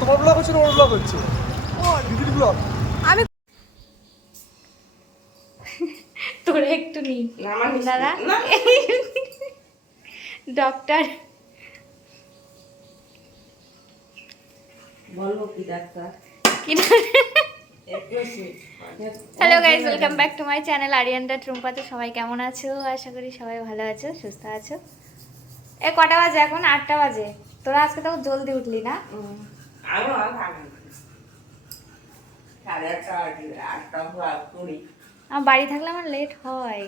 তোমার ব্লগ হচ্ছে না ওর ব্লগ হচ্ছে? দিদির ব্লগ। আমি তোরা একটু নি দাদা ডক্টর বলবো কি ডাক্তার। Hello guys, welcome back to my channel আরিয়ানদা ট্রুম্পাতে। সবাই কেমন আছো? আশা করি সবাই ভালো আছো, সুস্থ আছো। কটা বাজে এখন? 8টা বাজে। তোরা আজকে তো জলদি উঠলি না? আমার বাড়ি থাকলে আমার লেট হয়।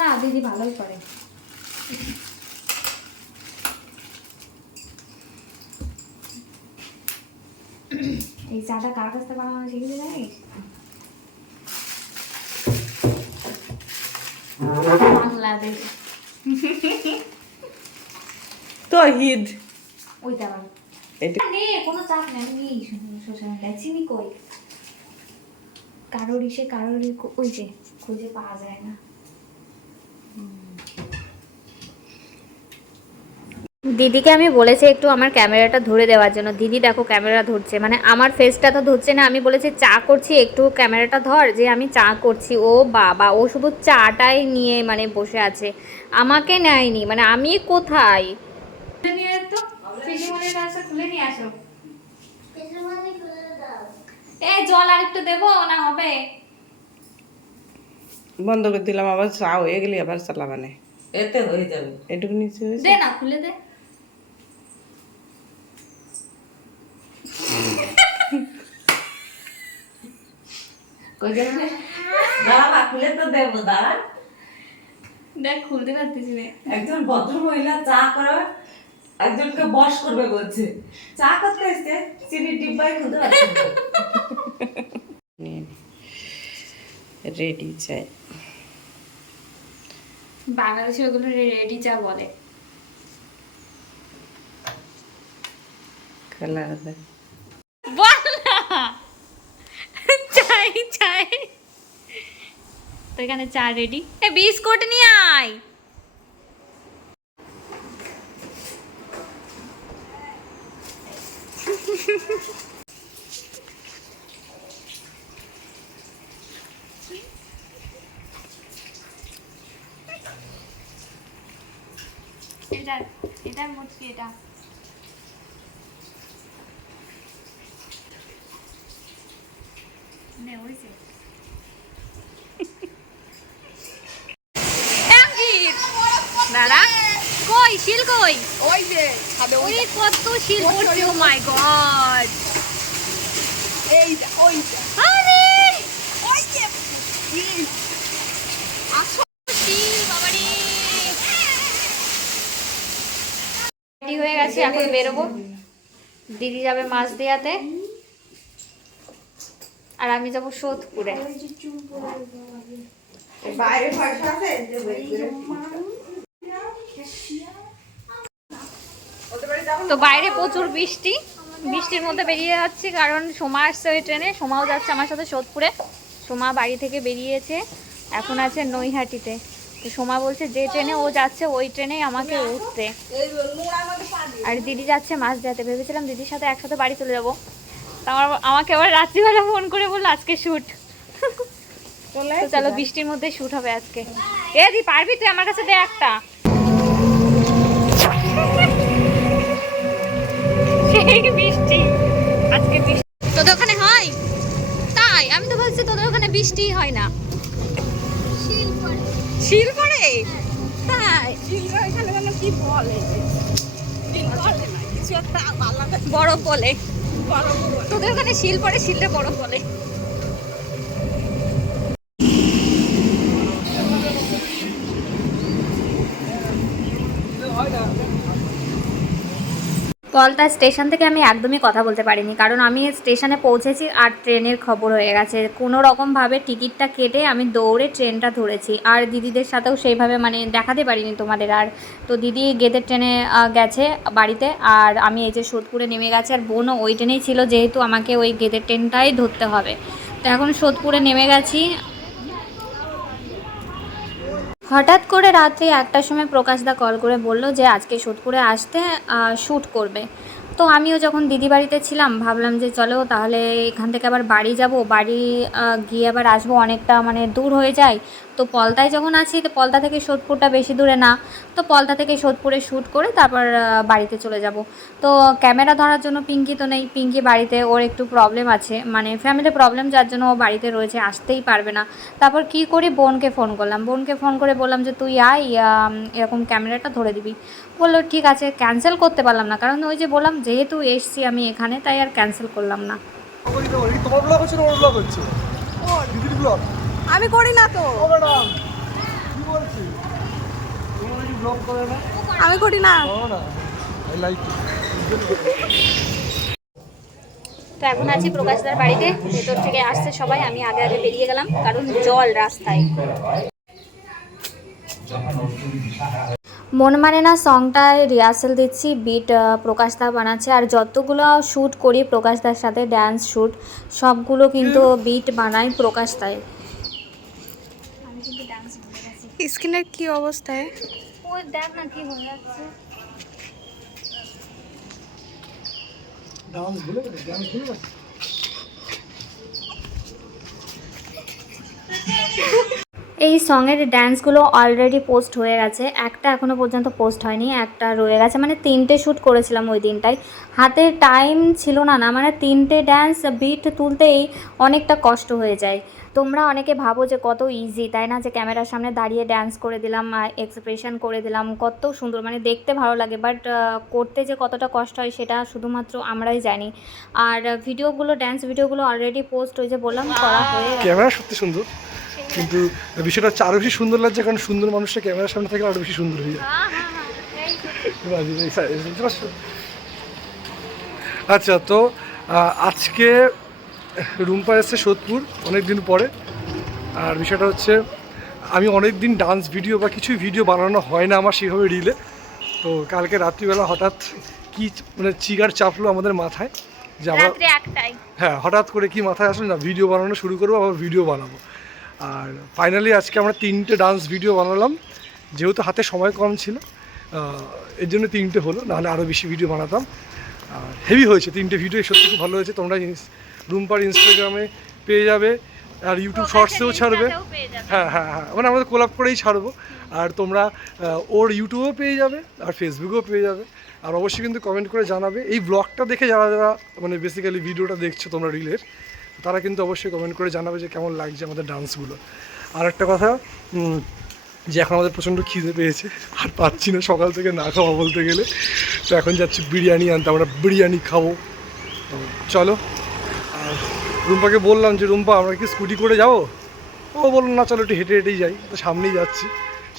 না দিদি ভালোই করে। এই চাটা কার কাছ থেকে বানানো শিখেছি জানিস? বাংলাদেশ তহিদ ওইটা আমার নে, কোনো চাপ নেই। আমি নেই সোশ্যাল মিডিয়ায়। চিনি কই কারোর ইসে কারোর ওই যে খুঁজে পাওয়া যায় না। দিদিকে আমি বলেছি একটু আমার ক্যামেরাটা ধরে দেওয়ার জন্য। দিদি দেখো ক্যামেরা ধরছে, মানে আমার ফেসটা তো ধরছে না। আমি বলেছি চা করছি, একটু ক্যামেরাটা ধর, যে আমি চা করছি। ও বাবা, ও শুধু চাটাই নিয়ে মানে বসে আছে, আমাকে নেয়নি। মানে আমি কোথায় খুলে নিয়ে আসো। জল আর একটু দেবো না? হবে বন্ধ করে দিলাম, আবার চা হয়ে গেলে আবার চালাবানে এতে হয়ে যাবে। এটুকু নিচে হয়েছে, দে না, খুলে দে। দাঁড়া খুলে তো দেবো, দাঁড়া। দেখ খুলতে পারতেছি না। একজন ভদ্র মহিলা চা করে একজনকে বশ করবে বলছে, চা করতে এসছে চিনির ডিব্বাই খুলতে পারছে রেডি চাই। বাংলাদেশে ওগুলো রেডি চা বলে। কালার দে বল না, চাই চাই। তো এখানে চা রেডি। বিস্কুট নিয়ে আয়। এটা মুচকি, এটা নে হইছে। দাদা কই শিল কই? ওই যে খাবে ওই কত শিল পড়ছে। ও মাই গড, এই ওই আরে ওই যে আসো শিল বাবারে। রেডি হয়ে গেছে, এখন বেরোবো। দিদি যাবে মাছ দিয়াতে, আর আমি যাবো সোদপুরে। বাইরে পয়সা আছে তো বাইরে প্রচুর বৃষ্টি, বৃষ্টির মধ্যে বেরিয়ে যাচ্ছি কারণ সোমা আসছে ওই ট্রেনে। সোমাও যাচ্ছে আমার সাথে সোদপুরে। সোমা বাড়ি থেকে বেরিয়েছে, এখন আছে নৈহাটিতে। তো সোমা বলছে যে ট্রেনে ও যাচ্ছে ওই ট্রেনেই আমাকে উঠতে। আর দিদি যাচ্ছে মাছ দিতে। ভেবেছিলাম দিদির সাথে একসাথে বাড়ি চলে যাবো। তা আমাকে আবার রাত্রিবেলা ফোন করে বললো আজকে শ্যুট। তো চলো, বৃষ্টির মধ্যে শ্যুট হবে আজকে। দি পারবি তুই? আমার কাছে দে একটা। সেই বৃষ্টি আজকে, বৃষ্টি তোদের ওখানে হয়? তাই আমি তো বলছি তোদের ওখানে বৃষ্টি হয় না। শিল পড়ে? তাই কি বলে বরফ বলে। তোদের ওখানে শিল পড়ে, শিলটা বরফ বলে। পলতা স্টেশন থেকে আমি একদমই কথা বলতে পারিনি, কারণ আমি স্টেশনে পৌঁছেছি আর ট্রেনের খবর হয়ে গেছে। কোনো রকমভাবে টিকিটটা কেটে আমি দৌড়ে ট্রেনটা ধরেছি, আর দিদিদের সাথেও সেইভাবে মানে দেখাতে পারিনি তোমাদের। আর তো দিদি গেদের ট্রেনে গেছে বাড়িতে, আর আমি এই যে সোদপুরে নেমে গেছে, আর বোনও ওই ট্রেনেই ছিল, যেহেতু আমাকে ওই গেদের ট্রেনটাই ধরতে হবে। তো এখন সোদপুরে নেমে গেছি। হঠাৎ করে রাত্রি 1টার সময় প্রকাশদা কল করে বলল যে আজকে সোদপুরে আসতে, শ্যুট করবে। তো আমিও যখন দিদি বাড়িতে ছিলাম ভাবলাম যে চলো তাহলে এখান থেকে আবার বাড়ি যাব, বাড়ি গিয়ে আবার আসবো, অনেকটা মানে দূর হয়ে যায়। তো পলতায় যখন আছি, তো পলতা থেকে সোদপুরটা বেশি দূরে না, তো পলতা থেকে সোদপুরে শ্যুট করে তারপর বাড়িতে চলে যাব। তো ক্যামেরা ধরার জন্য পিঙ্কি তো নেই, পিঙ্কি বাড়িতে, ওর একটু প্রবলেম আছে, মানে ফ্যামিলি প্রবলেম, যার জন্য ও বাড়িতে রয়েছে, আসতেই পারবে না। তারপর কি করি, বোনকে ফোন করলাম, বোনকে ফোন করে বললাম যে তুই আয়, এরকম ক্যামেরাটা ধরে দিবি। বললো ঠিক আছে। ক্যান্সেল করতে পারলাম না, কারণ ওই যে বললাম যেহেতু এসছি আমি এখানে, তাই আর ক্যান্সেল করলাম না। তোমার ব্লগ হচ্ছে না ওর ব্লগ হচ্ছে? দিদির ব্লগ। আমি করি না তো। ও ম্যাডাম কি বলছি, তোমরা কি ব্লগ করে না? আমি করি না। করো না, আই লাইক তো এখন আছি প্রকাশদার বাড়িতে, ভেতর থেকে আসছে সবাই, আমি আগে আগে বেরিয়ে গেলাম কারণ জল রাস্তায়। মন মানে না সংটায় রিহার্সেল দিচ্ছি, বিট প্রকাশদা বানাচ্ছে, আর যতগুলো শ্যুট করি প্রকাশদার সাথে ড্যান্স শ্যুট সবগুলো কিন্তু বিট বানাই প্রকাশদায়। আমি কিন্তু ডান্স ভুলে গেছি। স্কিনের কি অবস্থায়? ওই দেখ না কি হয়ে যাচ্ছে। ডান্স ভুলে গেছে, ডান্স ভুলে গেছে। এই সঙের ড্যান্সগুলো অলরেডি পোস্ট হয়ে গেছে, একটা এখনও পর্যন্ত পোস্ট হয়নি, একটা রয়ে গেছে। মানে 3টে শ্যুট করেছিলাম ওই দিনটায়, হাতে টাইম ছিল না, মানে 3টে ড্যান্স বিট তুলতেই অনেকটা কষ্ট হয়ে যায়। তোমরা অনেকে ভাবো যে কত ইজি, তাই না, যে ক্যামেরার সামনে দাঁড়িয়ে ড্যান্স করে দিলাম, এক্সপ্রেশন করে দিলাম, কত সুন্দর, মানে দেখতে ভালো লাগে, বাট করতে যে কতটা কষ্ট হয় সেটা শুধুমাত্র আমরাই জানি। আর ভিডিওগুলো, ড্যান্স ভিডিওগুলো অলরেডি পোস্ট, ওই যে বললাম, করা হয়ে গেছে। ক্যামেরা সত্যি সুন্দর, কিন্তু বিষয়টা হচ্ছে আরো বেশি সুন্দর লাগছে, কারণ সুন্দর মানুষটা ক্যামেরার সামনে থেকে আরো বেশি সুন্দর হয়ে যায়। আচ্ছা, তো আজকে রুম্পা এসছে সোদপুর অনেক দিন পরে। আর বিষয়টা হচ্ছে আমি অনেক দিন ডান্স ভিডিও বা কিছুই ভিডিও বানানো হয় না আমার সেভাবে রিলে। তো কালকে রাত্রিবেলা হঠাৎ কি মানে চিগার চাপলো আমাদের মাথায় যে আমরা, হ্যাঁ হঠাৎ করে কি মাথায় আসলো না ভিডিও বানানো শুরু করবো, আবার ভিডিও বানাবো। আর ফাইনালি আজকে আমরা 3টে ডান্স ভিডিও বানালাম, যেহেতু হাতে সময় কম ছিল এর জন্য 3টে হলো, নাহলে আরও বেশি ভিডিও বানাতাম। আর হেভি হয়েছে 3টে ভিডিও, সত্যি খুব ভালো হয়েছে। তোমরা রুম্পার ইনস্টাগ্রামে পেয়ে যাবে, আর ইউটিউব শর্টসেও ছাড়বে। হ্যাঁ হ্যাঁ হ্যাঁ, মানে আমরা কোলাপ করেই ছাড়বো। আর তোমরা ওর ইউটিউবেও পেয়ে যাবে, আর ফেসবুকেও পেয়ে যাবে। আর অবশ্যই কিন্তু কমেন্ট করে জানাবে এই ব্লগটা দেখে, যারা যারা মানে বেসিক্যালি ভিডিওটা দেখছো তোমরা রিলের, তারা কিন্তু অবশ্যই কমেন্ট করে জানাবে যে কেমন লাগছে আমাদের ডান্সগুলো। আর একটা কথা, যে এখন আমাদের প্রচণ্ড খিদে পেয়েছে, আর পাচ্ছি না সকাল থেকে না খাওয়া বলতে গেলে। তো এখন যাচ্ছি বিরিয়ানি আনতে, আমরা বিরিয়ানি খাবো। তো চলো। আর রুম্পাকে বললাম যে রুম্পা আমরা কি স্কুটি করে যাবো? ও বললো না চলো একটু হেঁটে হেঁটেই যাই। তো সামনেই যাচ্ছি,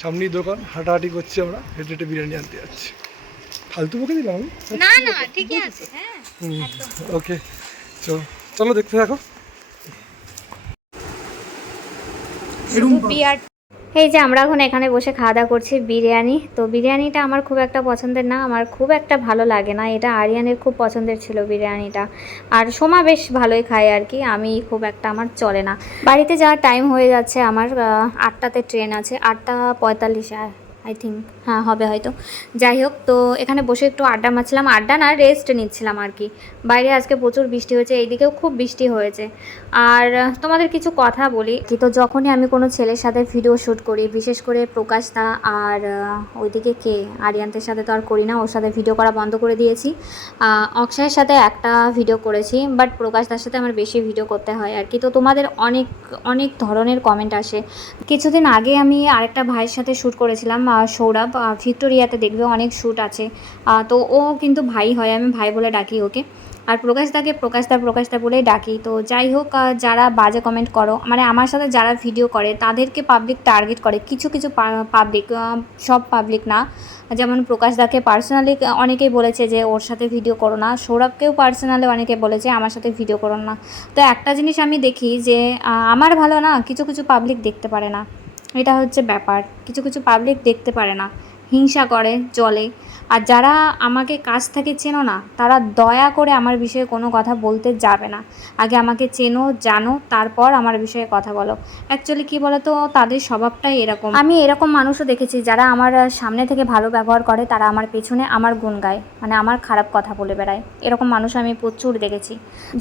সামনেই দোকান, হাঁটাহাঁটি করছি, আমরা হেঁটে হেঁটে বিরিয়ানি আনতে যাচ্ছি। ফালতু বকে দিলাম আমি? না না ঠিকই আছে, হ্যাঁ ওকে, চলো দেখতে থাকো। এই যে আমরা এখন এখানে বসে খাওয়া দাওয়া করছি বিরিয়ানি। তো বিরিয়ানিটা আমার খুব একটা পছন্দের না, আমার খুব একটা ভালো লাগে না, এটা আরিয়ানের খুব পছন্দের ছিল বিরিয়ানিটা। আর সোমা বেশ ভালোই খায় আর কি, আমি খুব একটা আমার চলে না। বাড়িতে যাওয়ার টাইম হয়ে যাচ্ছে আমার, 8টাতে ট্রেন আছে, 8:45 আই থিঙ্ক, হ্যাঁ হবে হয়তো। যাই হোক, তো এখানে বসে একটু আড্ডা মারছিলাম, আড্ডা না রেস্ট নিচ্ছিলাম আর কি। বাইরে আজকে প্রচুর বৃষ্টি হয়েছে, এইদিকেও খুব বৃষ্টি হয়েছে। আর তোমাদের কিছু কথা বলি কি, তো যখনই আমি কোনো ছেলের সাথে ভিডিও শ্যুট করি, বিশেষ করে প্রকাশদা আর ওইদিকে কে আরিয়ান্তের সাথে তো আর করি না, ওর সাথে ভিডিও করা বন্ধ করে দিয়েছি। অক্ষয়ের সাথে একটা ভিডিও করেছি, বাট প্রকাশদার সাথে আমার বেশি ভিডিও করতে হয় আর কি। তো তোমাদের অনেক অনেক ধরনের কমেন্ট আসে। কিছুদিন আগে আমি আরেকটা ভাইয়ের সাথে শ্যুট করেছিলাম, সৌরভ, ভিক্টোরিয়াতে দেখবে অনেক শ্যুট আছে। তো ও কিন্তু ভাই হয়, আমি ভাই বলে ডাকি ওকে। আর প্রকাশদাকে প্রকাশদা বলেই ডাকি। তো যাই হোক, যারা বাজে কমেন্ট করো, মানে আমার সাথে যারা ভিডিও করে তাদেরকে পাবলিক টার্গেট করে, কিছু কিছু পাবলিক, সব পাবলিক না, যেমন প্রকাশ দাকে পার্সোনালি অনেকেই বলেছে যে ওর সাথে ভিডিও করো না, সৌরভকেও পার্সোনালি অনেকে বলেছে আমার সাথে ভিডিও করো না। তো একটা জিনিস আমি দেখি যে আমার ভালো না কিছু কিছু পাবলিক দেখতে পারে না, এটা হচ্ছে ব্যাপার। কিছু কিছু পাবলিক দেখতে পারে না, হিংসা করে চলে। আর যারা আমাকে কাছ থেকে চেনো না তারা দয়া করে আমার বিষয়ে কোনো কথা বলতে যাবে না। আগে আমাকে চেনো জানো তারপর আমার বিষয়ে কথা বলো। অ্যাকচুয়ালি কী বলো তো, তাদের স্বভাবটাই এরকম। আমি এরকম মানুষও দেখেছি যারা আমার সামনে থেকে ভালো ব্যবহার করে, তারা আমার পেছনে আমার গুণ গায়, মানে আমার খারাপ কথা বলে বেড়ায়। এরকম মানুষ আমি প্রচুর দেখেছি।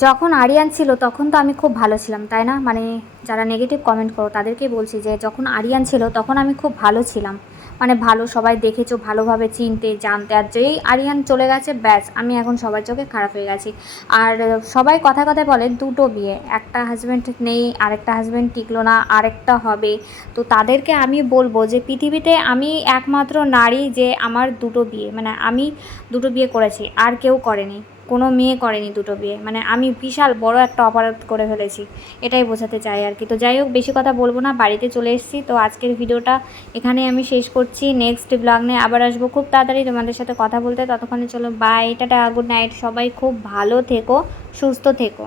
যখন আরিয়ান ছিল তখন তো আমি খুব ভালো ছিলাম, তাই না? মানে যারা নেগেটিভ কমেন্ট করো তাদেরকেই বলছি যে যখন আরিয়ান ছিল তখন আমি খুব ভালো ছিলাম, মানে ভালো, সবাই দেখেছো ভালোভাবে চিনতে জানতে। আর যেই আরিয়ান চলে গেছে ব্যাস আমি এখন সবার চোখে খারাপ হয়ে গেছি। আর সবাই কথায় কথায় বলে দুটো বিয়ে, একটা হাজব্যান্ড নেই, আরেকটা হাজব্যান্ড টিকলো না, আরেকটা হবে। তো তাদেরকে আমি বলবো যে পৃথিবীতে আমি একমাত্র নারী যে আমার দুটো বিয়ে, মানে আমি দুটো বিয়ে করেছি, আর কেউ করেনি, কোনো মেয়ে করেনি দুটো বিয়ে। মানে আমি বিশাল বড় একটা অপরাধ করে ফেলেছি, এটাই বোঝাতে চাই আর কি। তো যাই হোক, বেশি কথা বলবো না, বাড়িতে চলে এসেছি। তো আজকের ভিডিওটা এখানে আমি শেষ করছি। নেক্সট ব্লগ নিয়ে আবার আসবো খুব তাড়াতাড়ি তোমাদের সাথে কথা বলতে। ততক্ষণে চলো বাই, টাটা, গুড নাইট। সবাই খুব ভালো থেকো, সুস্থ থেকো।